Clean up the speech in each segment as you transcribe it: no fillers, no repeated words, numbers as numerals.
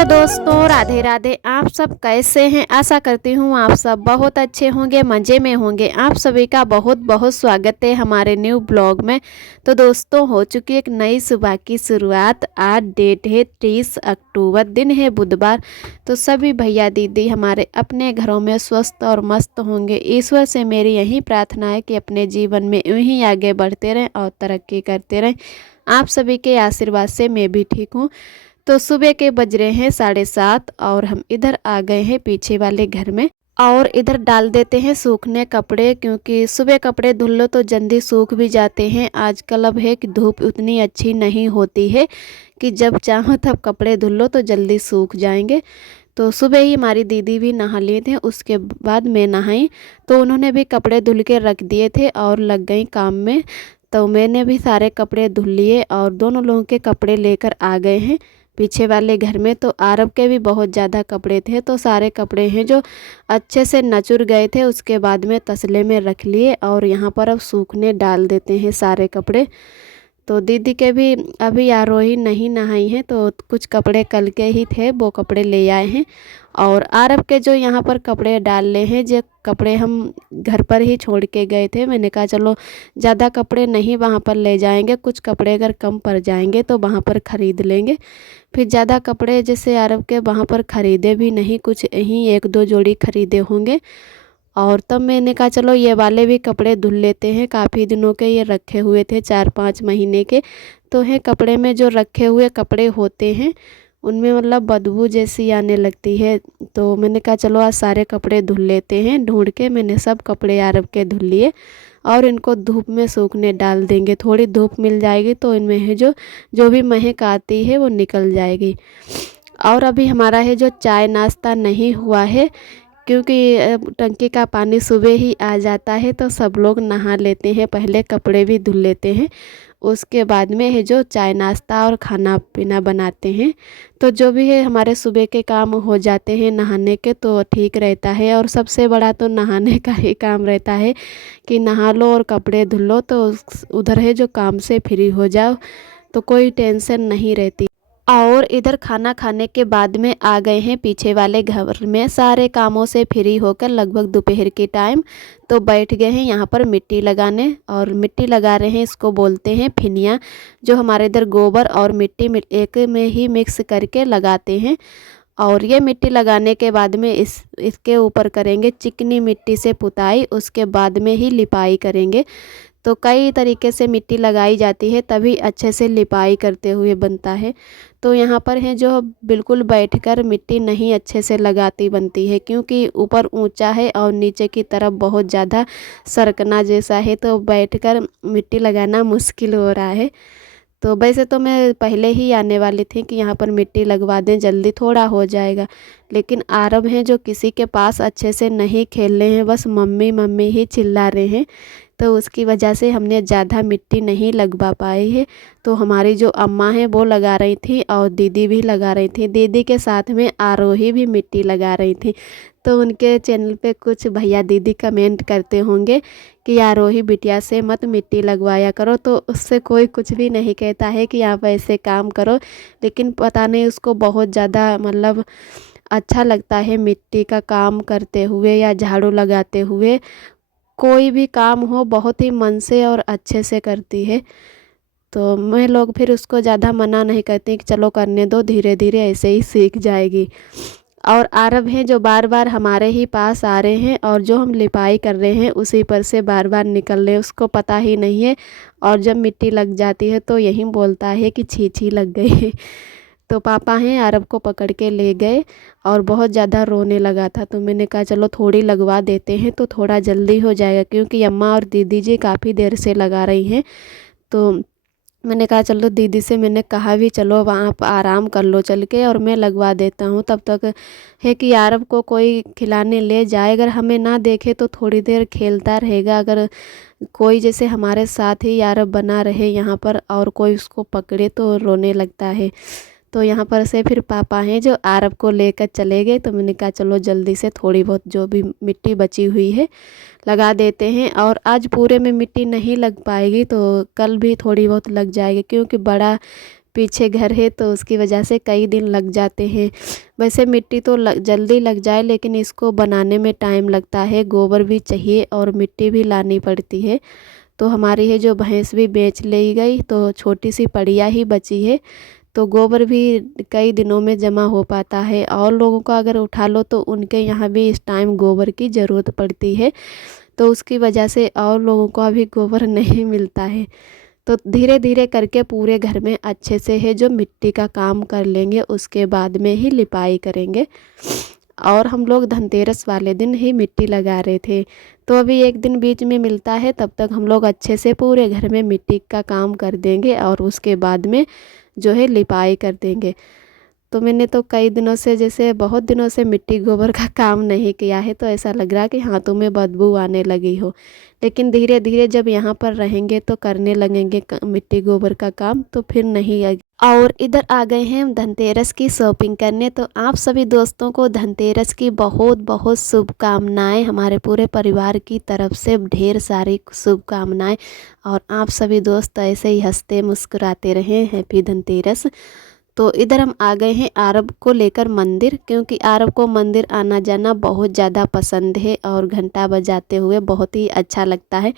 Hello दोस्तों, राधे राधे। आप सब कैसे हैं? आशा करती हूँ आप सब बहुत अच्छे होंगे, मज़े में होंगे। आप सभी का बहुत बहुत स्वागत है हमारे न्यू ब्लॉग में। तो दोस्तों, हो चुकी एक नई सुबह की शुरुआत। आज डेट है 30 अक्टूबर, दिन है बुधवार। तो सभी भैया दीदी हमारे अपने घरों में स्वस्थ और मस्त होंगे। ईश्वर से मेरी यही प्रार्थना है कि अपने जीवन में यूं ही आगे बढ़ते रहें और तरक्की करते रहें। आप सभी के आशीर्वाद से मैं भी ठीक हूँ। तो सुबह के बज रहे हैं 7:30 और हम इधर आ गए हैं पीछे वाले घर में। और इधर डाल देते हैं सूखने कपड़े, क्योंकि सुबह कपड़े धुल लो तो जल्दी सूख भी जाते हैं। आजकल अब है कि धूप उतनी अच्छी नहीं होती है कि जब चाहो तब कपड़े धुल लो तो जल्दी सूख जाएंगे। तो सुबह ही हमारी दीदी भी नहा लिए थे, उसके बाद मैं नहाई। तो उन्होंने भी कपड़े धुल के रख दिए थे और लग गई काम में। तो मैंने भी सारे कपड़े धुल लिए और दोनों लोगों के कपड़े लेकर आ गए हैं पीछे वाले घर में। तो आरब के भी बहुत ज़्यादा कपड़े थे, तो सारे कपड़े हैं जो अच्छे से नचुर गए थे, उसके बाद में तसले में रख लिए और यहाँ पर अब सूखने डाल देते हैं सारे कपड़े। तो दीदी के भी अभी आरोही नहीं नहाई हैं, तो कुछ कपड़े कल के ही थे, वो कपड़े ले आए हैं। और आरब के जो यहाँ पर कपड़े डाल ले हैं, जो कपड़े हम घर पर ही छोड़ के गए थे, मैंने कहा चलो ज़्यादा कपड़े नहीं वहाँ पर ले जाएंगे, कुछ कपड़े अगर कम पड़ जाएंगे तो वहाँ पर ख़रीद लेंगे। फिर ज़्यादा कपड़े जैसे अरब के वहाँ पर ख़रीदे भी नहीं, कुछ यहीं एक दो जोड़ी ख़रीदे होंगे। और तब मैंने कहा चलो ये वाले भी कपड़े धुल लेते हैं, काफ़ी दिनों के ये रखे हुए थे, 4-5 महीने के। तो है कपड़े में जो रखे हुए कपड़े होते हैं उनमें मतलब बदबू जैसी आने लगती है। तो मैंने कहा चलो आज सारे कपड़े धुल लेते हैं। ढूंढ के मैंने सब कपड़े अरब के धुल लिए और इनको धूप में सूखने डाल देंगे। थोड़ी धूप मिल जाएगी तो इनमें है जो जो भी महक आती है वो निकल जाएगी। और अभी हमारा है जो चाय नाश्ता नहीं हुआ है, क्योंकि टंकी का पानी सुबह ही आ जाता है, तो सब लोग नहा लेते हैं, पहले कपड़े भी धुल लेते हैं, उसके बाद में है जो चाय नाश्ता और खाना पीना बनाते हैं। तो जो भी है हमारे सुबह के काम हो जाते हैं नहाने के, तो ठीक रहता है। और सबसे बड़ा तो नहाने का ही काम रहता है कि नहा लो और कपड़े धुल लो, तो उधर है जो काम से फ्री हो जाओ, तो कोई टेंशन नहीं रहती। और इधर खाना खाने के बाद में आ गए हैं पीछे वाले घर में, सारे कामों से फ्री होकर लगभग दोपहर के टाइम। तो बैठ गए हैं यहाँ पर मिट्टी लगाने, और मिट्टी लगा रहे हैं, इसको बोलते हैं फिनिया, जो हमारे इधर गोबर और मिट्टी एक में ही मिक्स करके लगाते हैं। और ये मिट्टी लगाने के बाद में इसके ऊपर करेंगे चिकनी मिट्टी से पुताई, उसके बाद में ही लिपाई करेंगे। तो कई तरीके से मिट्टी लगाई जाती है, तभी अच्छे से लिपाई करते हुए बनता है। तो यहाँ पर है जो बिल्कुल बैठकर मिट्टी नहीं अच्छे से लगाती बनती है, क्योंकि ऊपर ऊंचा है और नीचे की तरफ बहुत ज़्यादा सरकना जैसा है, तो बैठकर मिट्टी लगाना मुश्किल हो रहा है। तो वैसे तो मैं पहले ही आने वाली थी कि यहाँ पर मिट्टी लगवा दें, जल्दी थोड़ा हो जाएगा। लेकिन आरब हैं जो किसी के पास अच्छे से नहीं खेल रहे हैं, बस मम्मी मम्मी ही चिल्ला रहे हैं, तो उसकी वजह से हमने ज़्यादा मिट्टी नहीं लगवा पाई है। तो हमारी जो अम्मा हैं वो लगा रही थी और दीदी भी लगा रही थी, दीदी के साथ में आरोही भी मिट्टी लगा रही थी। तो उनके चैनल पे कुछ भैया दीदी कमेंट करते होंगे कि आरोही बिटिया से मत मिट्टी लगवाया करो, तो उससे कोई कुछ भी नहीं कहता है कि आप ऐसे काम करो। लेकिन पता नहीं उसको बहुत ज़्यादा मतलब अच्छा लगता है मिट्टी का काम करते हुए या झाड़ू लगाते हुए, कोई भी काम हो बहुत ही मन से और अच्छे से करती है। तो मैं लोग फिर उसको ज़्यादा मना नहीं करती कि चलो करने दो, धीरे धीरे ऐसे ही सीख जाएगी। और आरब हैं जो बार बार हमारे ही पास आ रहे हैं, और जो हम लिपाई कर रहे हैं उसी पर से बार बार निकल रहे हैं, उसको पता ही नहीं है। और जब मिट्टी लग जाती है तो यही बोलता है कि छी छी लग गई। तो पापा हैं अरब को पकड़ के ले गए और बहुत ज़्यादा रोने लगा था, तो मैंने कहा चलो थोड़ी लगवा देते हैं तो थोड़ा जल्दी हो जाएगा, क्योंकि अम्मा और दीदी जी काफ़ी देर से लगा रही हैं। तो मैंने कहा चलो दीदी से मैंने कहा भी चलो वहाँ आप आराम कर लो चल के, और मैं लगवा देता हूँ। तब तक है कि अरब को कोई खिलाने ले जाए, अगर हमें ना देखे तो थोड़ी देर खेलता रहेगा, अगर कोई जैसे हमारे साथ ही अरब बना रहे यहाँ पर और कोई उसको पकड़े तो रोने लगता है। तो यहाँ पर से फिर पापा हैं जो आरब को लेकर चले गए, तो मैंने कहा चलो जल्दी से थोड़ी बहुत जो भी मिट्टी बची हुई है लगा देते हैं। और आज पूरे में मिट्टी नहीं लग पाएगी, तो कल भी थोड़ी बहुत लग जाएगी, क्योंकि बड़ा पीछे घर है तो उसकी वजह से कई दिन लग जाते हैं। वैसे मिट्टी तो जल्दी लग जाए, लेकिन इसको बनाने में टाइम लगता है। गोबर भी चाहिए और मिट्टी भी लानी पड़ती है। तो हमारी है जो भैंस भी बेच ली गई, तो छोटी सी पड़िया ही बची है। तो गोबर भी कई दिनों में जमा हो पाता है। और लोगों को अगर उठा लो तो उनके यहाँ भी इस टाइम गोबर की ज़रूरत पड़ती है, तो उसकी वजह से और लोगों को अभी गोबर नहीं मिलता है। तो धीरे धीरे करके पूरे घर में अच्छे से है जो मिट्टी का काम कर लेंगे, उसके बाद में ही लिपाई करेंगे। और हम लोग धनतेरस वाले दिन ही मिट्टी लगा रहे थे, तो अभी एक दिन बीच में मिलता है, तब तक हम लोग अच्छे से पूरे घर में मिट्टी का काम कर देंगे और उसके बाद में जो है लिपाई कर देंगे। तो मैंने तो कई दिनों से, जैसे बहुत दिनों से मिट्टी गोबर का काम नहीं किया है, तो ऐसा लग रहा है कि हाथों में बदबू आने लगी हो। लेकिन धीरे धीरे जब यहाँ पर रहेंगे तो करने लगेंगे मिट्टी गोबर का काम, तो फिर नहीं आएगी। और इधर आ गए हैं हम धनतेरस की शॉपिंग करने। तो आप सभी दोस्तों को धनतेरस की बहुत बहुत शुभकामनाएं। हमारे पूरे परिवार की तरफ से ढेर सारी शुभकामनाएं। और आप सभी दोस्त ऐसे ही हंसते मुस्कुराते रहें। हैप्पी धनतेरस। तो इधर हम आ गए हैं आरब को लेकर मंदिर, क्योंकि आरब को मंदिर आना जाना बहुत ज़्यादा पसंद है और घंटा बजाते हुए बहुत ही अच्छा लगता है।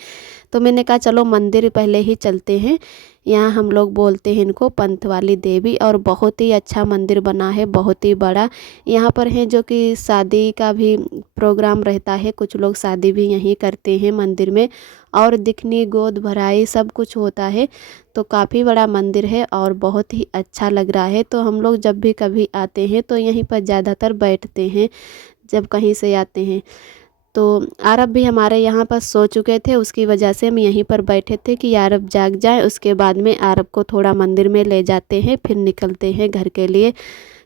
तो मैंने कहा चलो मंदिर पहले ही चलते हैं। यहाँ हम लोग बोलते हैं इनको पंथ वाली देवी, और बहुत ही अच्छा मंदिर बना है, बहुत ही बड़ा। यहाँ पर है जो कि शादी का भी प्रोग्राम रहता है, कुछ लोग शादी भी यहीं करते हैं मंदिर में, और दिखनी गोद भराई सब कुछ होता है। तो काफ़ी बड़ा मंदिर है और बहुत ही अच्छा लग रहा है। तो हम लोग जब भी कभी आते हैं तो यहीं पर ज़्यादातर बैठते हैं जब कहीं से आते हैं। तो आरब भी हमारे यहाँ पर सो चुके थे, उसकी वजह से हम यहीं पर बैठे थे कि आरब जाग जाए। उसके बाद में आरब को थोड़ा मंदिर में ले जाते हैं, फिर निकलते हैं घर के लिए।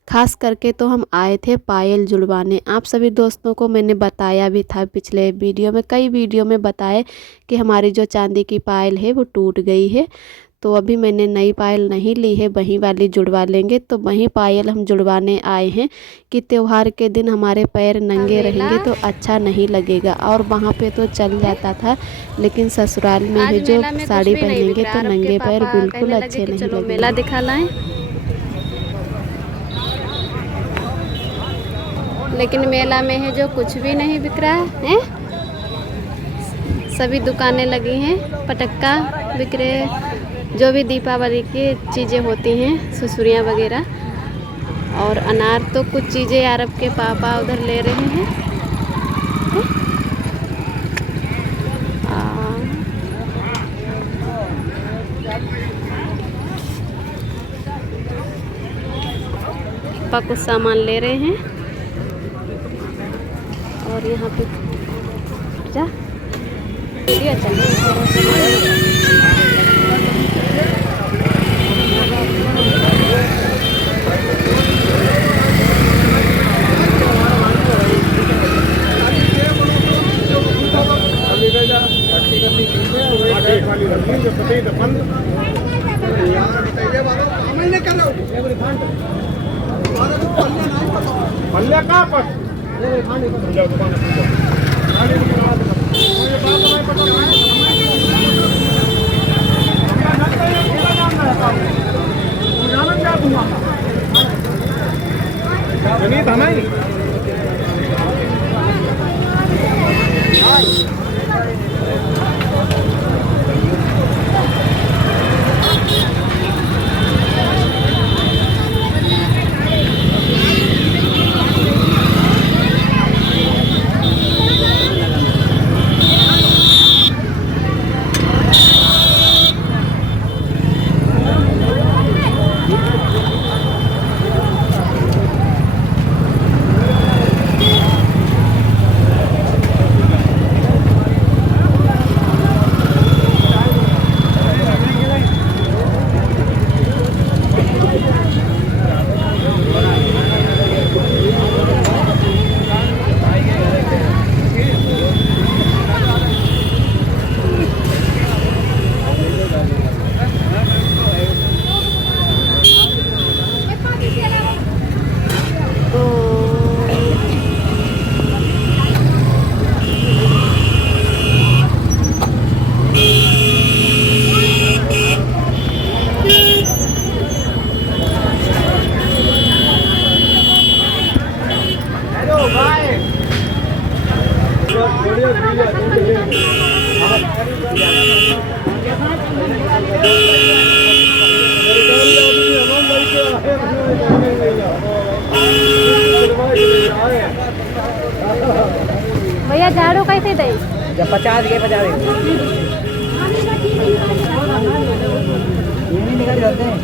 खास करके तो हम आए थे पायल जुड़वाने। आप सभी दोस्तों को मैंने बताया भी था पिछले वीडियो में, कई वीडियो में बताए कि हमारी जो चांदी की पायल है वो टूट गई है। तो अभी मैंने नई पायल नहीं ली है, वही वाली जुड़वा लेंगे। तो वही पायल हम जुड़वाने आए हैं कि त्यौहार के दिन हमारे पैर नंगे रहेंगे तो अच्छा नहीं लगेगा। और वहाँ पे तो चल जाता था, लेकिन ससुराल में ही जो साड़ी पहनेंगे तो नंगे पैर बिल्कुल अच्छे नहीं लगेंगे। मेला दिखा लाएं, लेकिन मेला में है जो कुछ भी नहीं बिक रहा है। सभी दुकानें लगी हैं, पटक्का बिक रहे, जो भी दीपावली की चीज़ें होती हैं, सुसुरियाँ वगैरह। और अनार तो कुछ चीज़ें अरब के पापा उधर ले रहे हैं। पापा कुछ सामान ले रहे हैं। और यहाँ पे जा पल्ले का भैया झाड़ू कैसे दे? जब 50 के 50 ये नहीं निकल जाते हैं।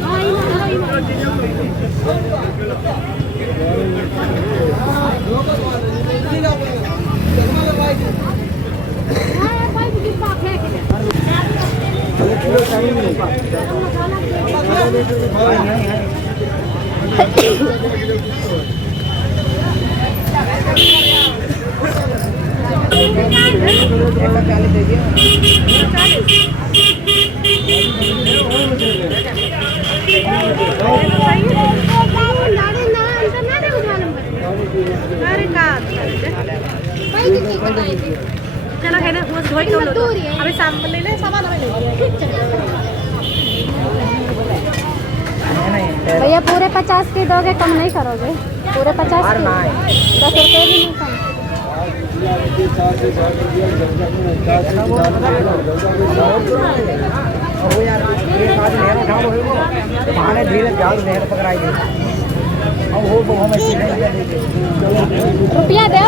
चलो है ना वो धोई तो लो अभी सामान ले ले सामान हमें ले भैया पूरे 50 के दोगे, कम नहीं करोगे? पूरे 50 के 10 रुपये भी नहीं कम। रुपया दो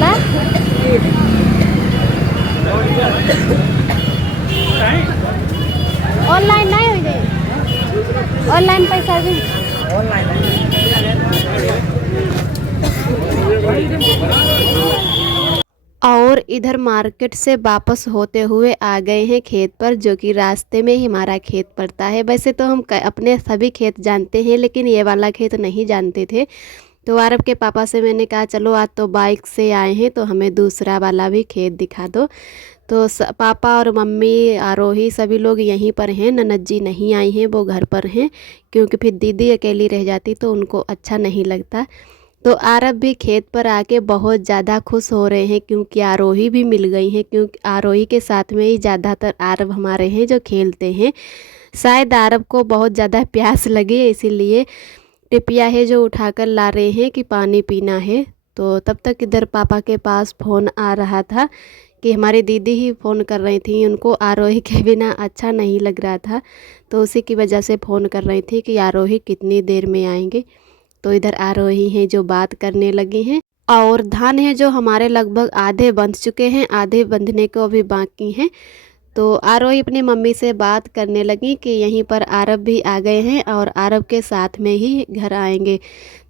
ला। ऑनलाइन नहीं हुई दे, ऑनलाइन पैसा भी और इधर मार्केट से वापस होते हुए आ गए हैं खेत पर, जो कि रास्ते में ही हमारा खेत पड़ता है। वैसे तो हम अपने सभी खेत जानते हैं, लेकिन ये वाला खेत नहीं जानते थे। तो आरब के पापा से मैंने कहा चलो आज तो बाइक से आए हैं तो हमें दूसरा वाला भी खेत दिखा दो। तो पापा और मम्मी आरोही सभी लोग यहीं पर हैं। ननद जी नहीं आई हैं, वो घर पर हैं, क्योंकि फिर दीदी अकेली रह जाती तो उनको अच्छा नहीं लगता। तो आरब भी खेत पर आके बहुत ज़्यादा खुश हो रहे हैं, क्योंकि आरोही भी मिल गई हैं। क्योंकि आरोही के साथ में ही ज़्यादातर आरब हमारे हैं जो खेलते हैं। शायद आरब को बहुत ज़्यादा प्यास लगी, इसीलिए टिपिया है जो उठाकर ला रहे हैं कि पानी पीना है। तो तब तक इधर पापा के पास फ़ोन आ रहा था कि हमारी दीदी ही फ़ोन कर रही थी, उनको आरोही के बिना अच्छा नहीं लग रहा था, तो उसी की वजह से फ़ोन कर रही थी कि आरोही कितनी देर में आएंगे। तो इधर आरोही हैं जो बात करने लगी हैं, और धान है जो हमारे लगभग आधे बंध चुके हैं, आधे बंधने को अभी बाकी हैं। तो आरोही अपनी मम्मी से बात करने लगी कि यहीं पर आरब भी आ गए हैं और आरब के साथ में ही घर आएंगे।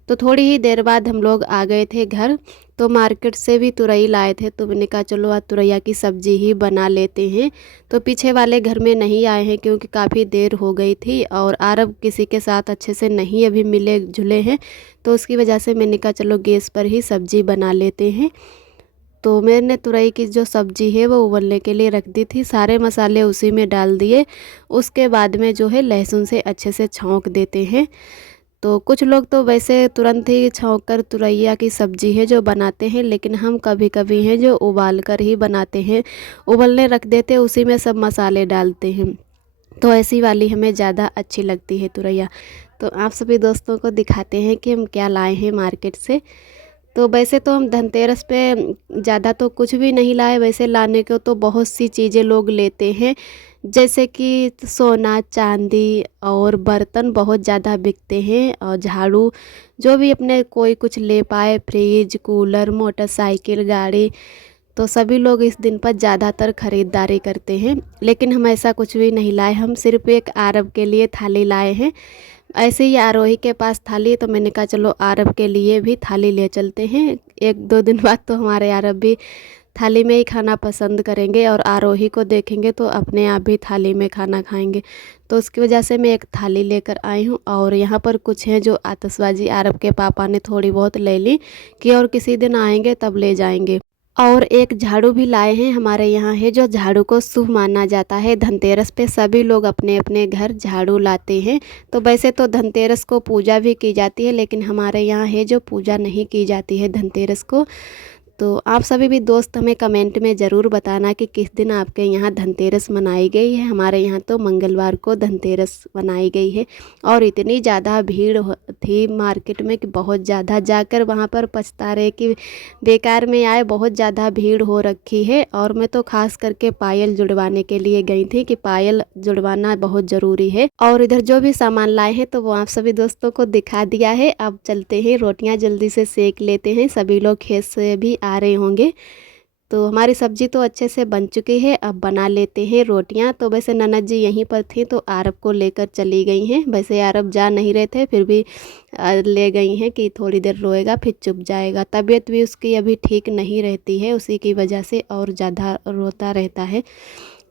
तो थोड़ी ही देर बाद हम लोग आ गए थे घर। तो मार्केट से भी तुरई लाए थे, तो मैंने कहा चलो आज तुरैया की सब्ज़ी ही बना लेते हैं। तो पीछे वाले घर में नहीं आए हैं क्योंकि काफ़ी देर हो गई थी और आरब किसी के साथ अच्छे से नहीं अभी मिले जुले हैं, तो उसकी वजह से मैंने कहा चलो गैस पर ही सब्ज़ी बना लेते हैं। तो मैंने तुरई की जो सब्ज़ी है वो उबलने के लिए रख दी थी, सारे मसाले उसी में डाल दिए। उसके बाद में जो है लहसुन से अच्छे से छौंक देते हैं। तो कुछ लोग तो वैसे तुरंत ही छौंक कर तुरैया की सब्ज़ी है जो बनाते हैं, लेकिन हम कभी कभी हैं जो उबाल कर ही बनाते हैं, उबलने रख देते उसी में सब मसाले डालते हैं। तो ऐसी वाली हमें ज़्यादा अच्छी लगती है तुरैया। तो आप सभी दोस्तों को दिखाते हैं कि हम क्या लाए हैं मार्केट से। तो वैसे तो हम धनतेरस पे ज़्यादा तो कुछ भी नहीं लाए, वैसे लाने को तो बहुत सी चीज़ें लोग लेते हैं, जैसे कि सोना चांदी और बर्तन बहुत ज़्यादा बिकते हैं, और झाड़ू जो भी अपने कोई कुछ ले पाए, फ्रिज कूलर मोटरसाइकिल गाड़ी, तो सभी लोग इस दिन पर ज़्यादातर ख़रीदारी करते हैं। लेकिन हम ऐसा कुछ भी नहीं लाए, हम सिर्फ एक आरब के लिए थाली लाए हैं। ऐसे ही आरोही के पास थाली, तो मैंने कहा चलो आरब के लिए भी थाली ले चलते हैं। 1-2 दिन बाद तो हमारे आरब भी थाली में ही खाना पसंद करेंगे, और आरोही को देखेंगे तो अपने आप भी थाली में खाना खाएंगे। तो उसकी वजह से मैं एक थाली लेकर आई हूँ। और यहाँ पर कुछ हैं जो आतिशबाजी आरब के पापा ने थोड़ी बहुत ले ली कि और किसी दिन आएंगे तब ले जाएंगे। और एक झाड़ू भी लाए हैं, हमारे यहाँ है जो झाड़ू को शुभ माना जाता है। धनतेरस पे सभी लोग अपने अपने घर झाड़ू लाते हैं। तो वैसे तो धनतेरस को पूजा भी की जाती है, लेकिन हमारे यहाँ है जो पूजा नहीं की जाती है धनतेरस को। तो आप सभी भी दोस्त हमें कमेंट में ज़रूर बताना कि किस दिन आपके यहाँ धनतेरस मनाई गई है। हमारे यहाँ तो मंगलवार को धनतेरस मनाई गई है और इतनी ज़्यादा भीड़ थी मार्केट में कि बहुत ज़्यादा, जाकर वहाँ पर पछता रहे कि बेकार में आए, बहुत ज़्यादा भीड़ हो रखी है। और मैं तो खास करके पायल जुड़वाने के लिए गई थी कि पायल जुड़वाना बहुत ज़रूरी है। और इधर जो भी सामान लाए हैं तो वो आप सभी दोस्तों को दिखा दिया है। अब चलते हैं, रोटियां जल्दी से सेक लेते हैं। सभी लोग खेत से भी आ रहे होंगे। तो हमारी सब्जी तो अच्छे से बन चुकी है, अब बना लेते हैं रोटियां। तो वैसे ननद जी यहीं पर थी तो आरब को लेकर चली गई हैं। वैसे आरब जा नहीं रहे थे, फिर भी ले गई हैं कि थोड़ी देर रोएगा फिर चुप जाएगा। तबीयत भी उसकी अभी ठीक नहीं रहती है, उसी की वजह से और ज़्यादा रोता रहता है।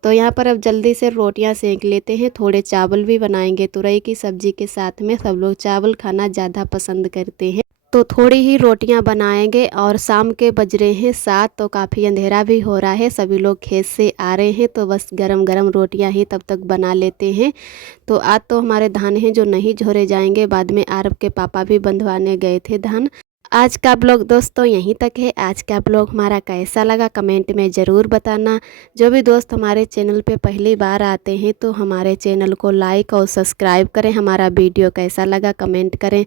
तो यहाँ पर अब जल्दी से रोटियां सेक लेते हैं। थोड़े चावल भी बनाएंगे, तुरई की सब्ज़ी के साथ में सब लोग चावल खाना ज़्यादा पसंद करते हैं। तो थोड़ी ही रोटियां बनाएंगे और शाम के बज रहे हैं 7, तो काफ़ी अंधेरा भी हो रहा है। सभी लोग खेत से आ रहे हैं तो बस गरम गरम रोटियां ही तब तक बना लेते हैं। तो आज तो हमारे धान हैं जो नहीं झोरे जाएंगे, बाद में आरब के पापा भी बंधवाने गए थे धान। आज का ब्लॉग दोस्तों यहीं तक है। आज का ब्लॉग हमारा कैसा लगा कमेंट में ज़रूर बताना। जो भी दोस्त हमारे चैनल पे पहली बार आते हैं तो हमारे चैनल को लाइक और सब्सक्राइब करें। हमारा वीडियो कैसा लगा कमेंट करें।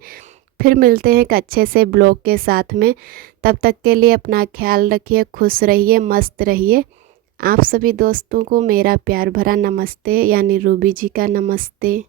फिर मिलते हैं एक अच्छे से ब्लॉग के साथ में। तब तक के लिए अपना ख्याल रखिए, खुश रहिए, मस्त रहिए। आप सभी दोस्तों को मेरा प्यार भरा नमस्ते, यानी रूबी जी का नमस्ते।